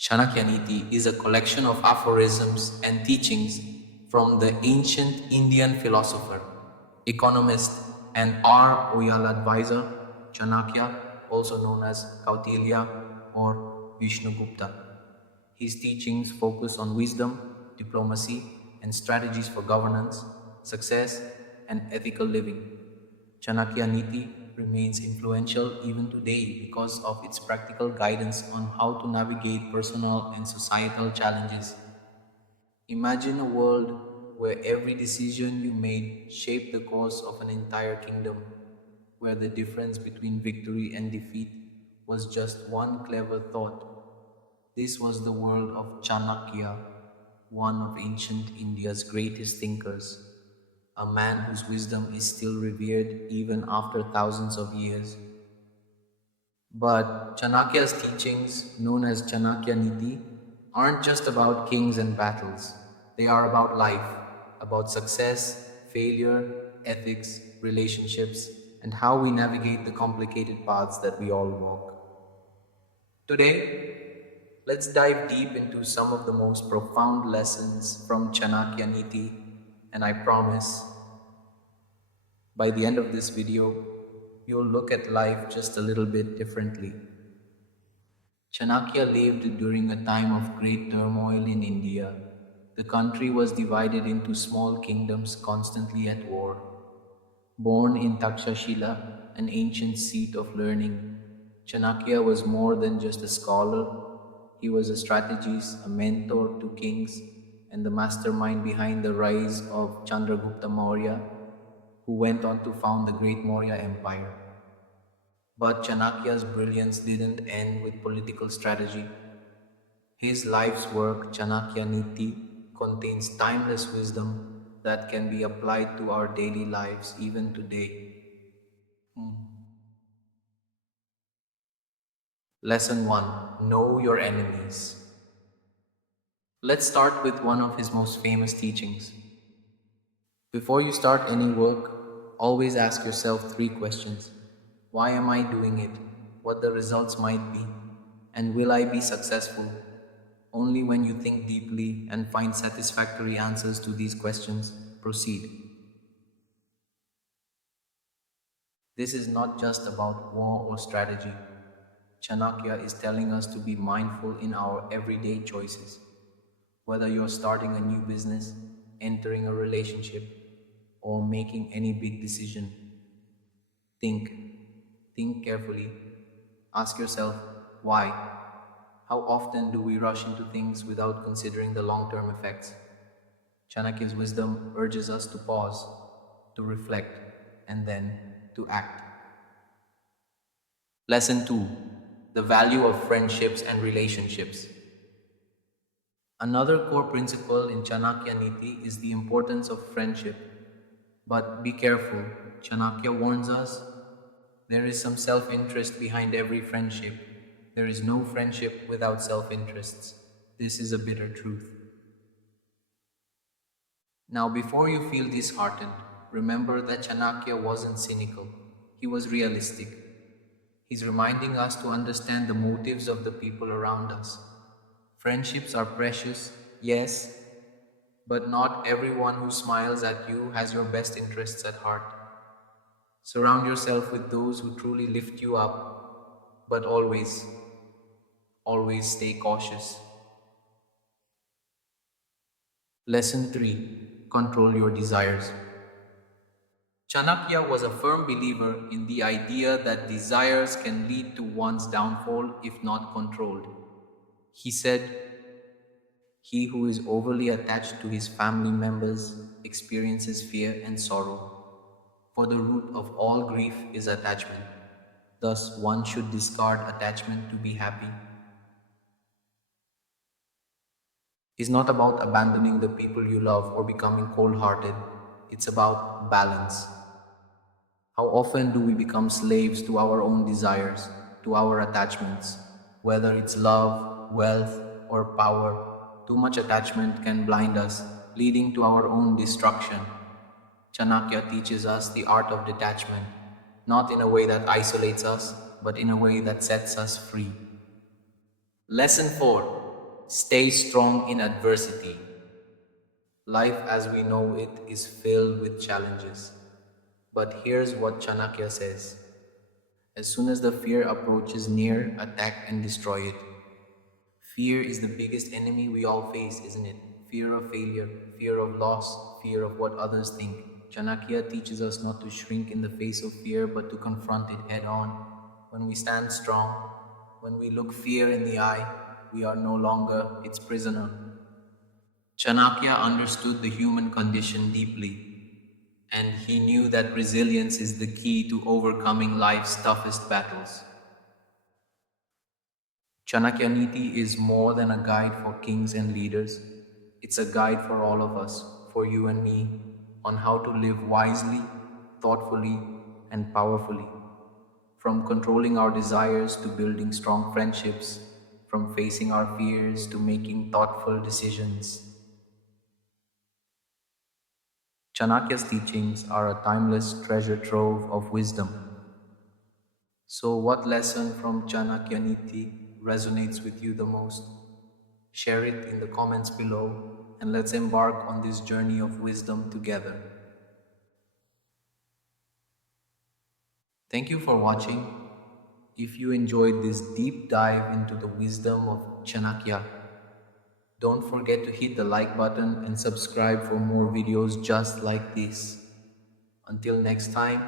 Chanakyaniti is a collection of aphorisms and teachings from the ancient Indian philosopher, economist, and our royal advisor, Chanakya, also known as Kautilya or Vishnugupta. His teachings focus on wisdom, diplomacy, and strategies for governance, success, and ethical living. Chanakya-niti remains influential even today because of its practical guidance on how to navigate personal and societal challenges. Imagine a world where every decision you made shaped the course of an entire kingdom, where the difference between victory and defeat was just one clever thought. This was the world of Chanakya, one of ancient India's greatest thinkers, a man whose wisdom is still revered even after thousands of years. But Chanakya's teachings, known as Chanakya-niti, aren't just about kings and battles. They are about life, about success, failure, ethics, relationships, and how we navigate the complicated paths that we all walk. Today, let's dive deep into some of the most profound lessons from Chanakya-niti, and I promise by the end of this video, you'll look at life just a little bit differently. Chanakya lived during a time of great turmoil in India. The country was divided into small kingdoms constantly at war. Born in Takshashila, an ancient seat of learning, Chanakya was more than just a scholar. He was a strategist, a mentor to kings, and the mastermind behind the rise of Chandragupta Maurya, who went on to found the great Maurya Empire. But Chanakya's brilliance didn't end with political strategy. His life's work, Chanakya-niti, contains timeless wisdom that can be applied to our daily lives even today. Lesson 1. Know your enemies. Let's start with one of his most famous teachings. Before you start any work, always ask yourself three questions. Why am I doing it? What the results might be? And will I be successful? Only when you think deeply and find satisfactory answers to these questions, proceed. This is not just about war or strategy. Chanakya is telling us to be mindful in our everyday choices. Whether you're starting a new business, entering a relationship, or making any big decision, think. Think carefully. Ask yourself, why? How often do we rush into things without considering the long-term effects? Chanakya's wisdom urges us to pause, to reflect, and then to act. Lesson 2. The value of friendships and relationships. Another core principle in Chanakya-niti is the importance of friendship. But be careful, Chanakya warns us, there is some self-interest behind every friendship. There is no friendship without self-interests. This is a bitter truth. Now, before you feel disheartened, remember that Chanakya wasn't cynical. He was realistic. He's reminding us to understand the motives of the people around us. Friendships are precious, yes, but not everyone who smiles at you has your best interests at heart. Surround yourself with those who truly lift you up, but always stay cautious. Lesson 3. Control your desires. Chanakya was a firm believer in the idea that desires can lead to one's downfall if not controlled. He said, he who is overly attached to his family members experiences fear and sorrow. For the root of all grief is attachment. Thus, one should discard attachment to be happy. It's not about abandoning the people you love or becoming cold-hearted. It's about balance. How often do we become slaves to our own desires, to our attachments? Whether it's love, wealth, or power, too much attachment can blind us, leading to our own destruction. Chanakya teaches us the art of detachment, not in a way that isolates us, but in a way that sets us free. Lesson 4. Stay strong in adversity. Life as we know it is filled with challenges. But here's what Chanakya says: as soon as the fear approaches near, attack and destroy it. Fear is the biggest enemy we all face, isn't it? Fear of failure, fear of loss, fear of what others think. Chanakya teaches us not to shrink in the face of fear but to confront it head on. When we stand strong, when we look fear in the eye, we are no longer its prisoner. Chanakya understood the human condition deeply, and he knew that resilience is the key to overcoming life's toughest battles. Chanakyaniti is more than a guide for kings and leaders. It's a guide for all of us, for you and me, on how to live wisely, thoughtfully, and powerfully. From controlling our desires to building strong friendships, from facing our fears to making thoughtful decisions. Chanakya's teachings are a timeless treasure trove of wisdom. So, what lesson from Chanakyaniti resonates with you the most? Share it in the comments below and let's embark on this journey of wisdom together. Thank you for watching. If you enjoyed this deep dive into the wisdom of Chanakya, don't forget to hit the like button and subscribe for more videos just like this. Until next time,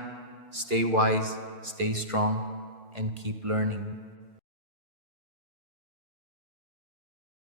stay wise, stay strong, and keep learning.